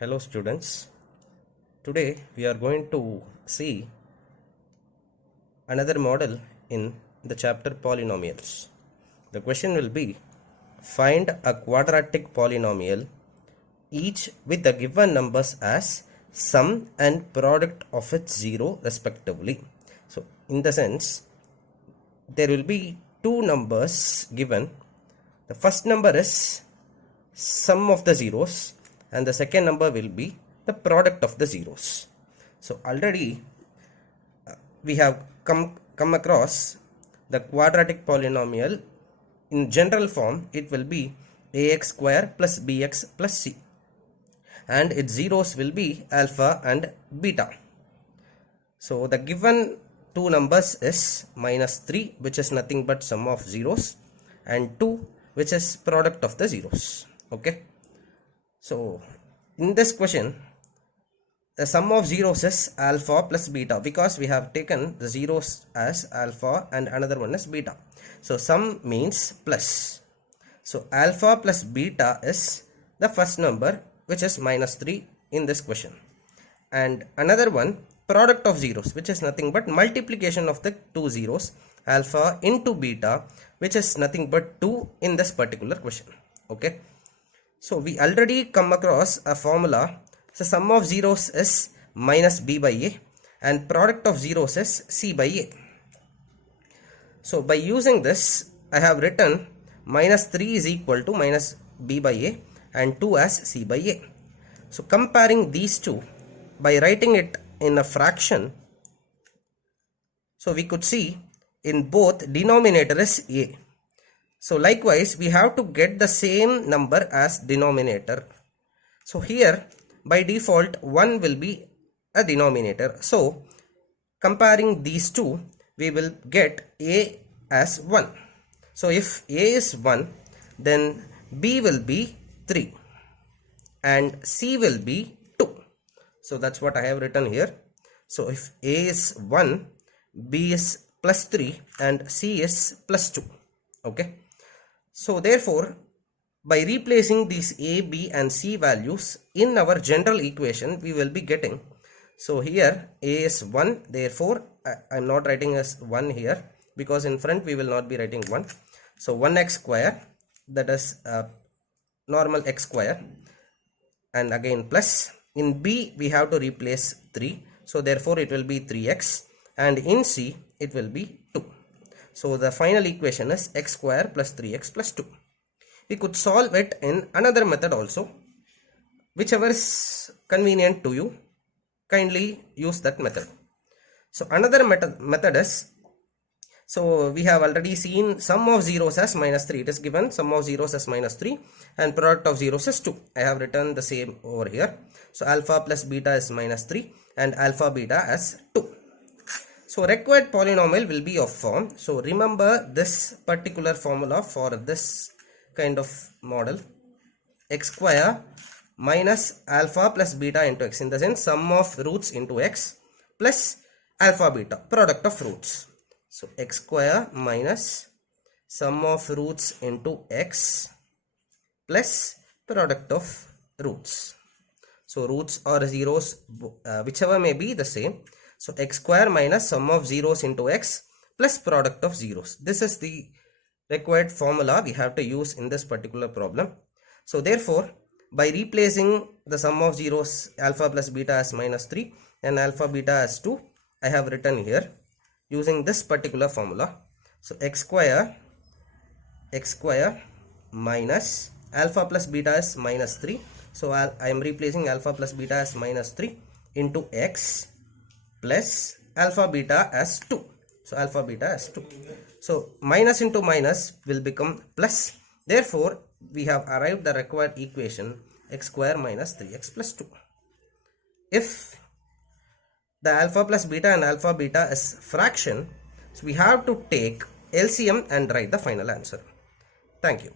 Hello students, today we are going to see another model in the chapter Polynomials. The question will be, find a quadratic polynomial each with the given numbers as sum and product of its zero respectively. So in the sense, there will be two numbers given. The first number is sum of the zeros and the second number will be the product of the zeros. So already we have come across the quadratic polynomial. In general form, it will be ax square plus bx plus c, and its zeros will be alpha and beta. So the given two numbers is -3, which is nothing but sum of zeros, and 2, which is product of the zeros. Okay, so in this question, the sum of zeros is alpha plus beta, because we have taken the zeros as alpha and another one is beta. So sum means plus. So alpha plus beta is the first number, which is -3 in this question, and another one product of zeros, which is nothing but multiplication of the two zeros, alpha into beta, which is nothing but 2 in this particular question. Okay, so we already come across a formula. So sum of zeros is minus b by a and product of zeros is c by a. So by using this, I have written -3 is equal to minus b by a and 2 as c by a. So comparing these two by writing it in a fraction, so we could see in both denominator is a. So likewise, we have to get the same number as denominator. So here by default 1 will be a denominator. So comparing these two, we will get a as 1. So if a is 1, then b will be 3 and c will be 2. So that's what I have written here. So if a is 1, b is plus 3 and c is plus 2. Okay, so therefore by replacing these a, b and c values in our general equation, we will be getting, so here a is 1, therefore I am not writing as 1 here, because in front we will not be writing 1. So 1x square, that is normal x square, and again plus. In b we have to replace 3, so therefore it will be 3x, and in c it will be 2. So the final equation is x square plus 3x plus 2. We could solve it in another method also. Whichever is convenient to you, kindly use that method. So another method is, so we have already seen sum of zeros as -3. It is given sum of zeros as -3 and product of zeros is 2. I have written the same over here. So alpha plus beta is -3 and alpha beta as 2. So required polynomial will be of form. So remember this particular formula for this kind of model: x square minus alpha plus beta into x, in the sense sum of roots into x plus alpha beta, product of roots. So x square minus sum of roots into x plus product of roots. So roots or zeros, whichever may be the same. So x square minus sum of zeros into x plus product of zeros. This is the required formula we have to use in this particular problem. So therefore, by replacing the sum of zeros alpha plus beta as -3 and alpha beta as 2, I have written here using this particular formula. So x square minus alpha plus beta is -3. So I am replacing alpha plus beta as -3 into x plus alpha beta as 2. So alpha beta as 2. So minus into minus will become plus. Therefore, we have arrived the required equation x square minus 3x plus 2. If the alpha plus beta and alpha beta is fraction, so we have to take LCM and write the final answer. Thank you.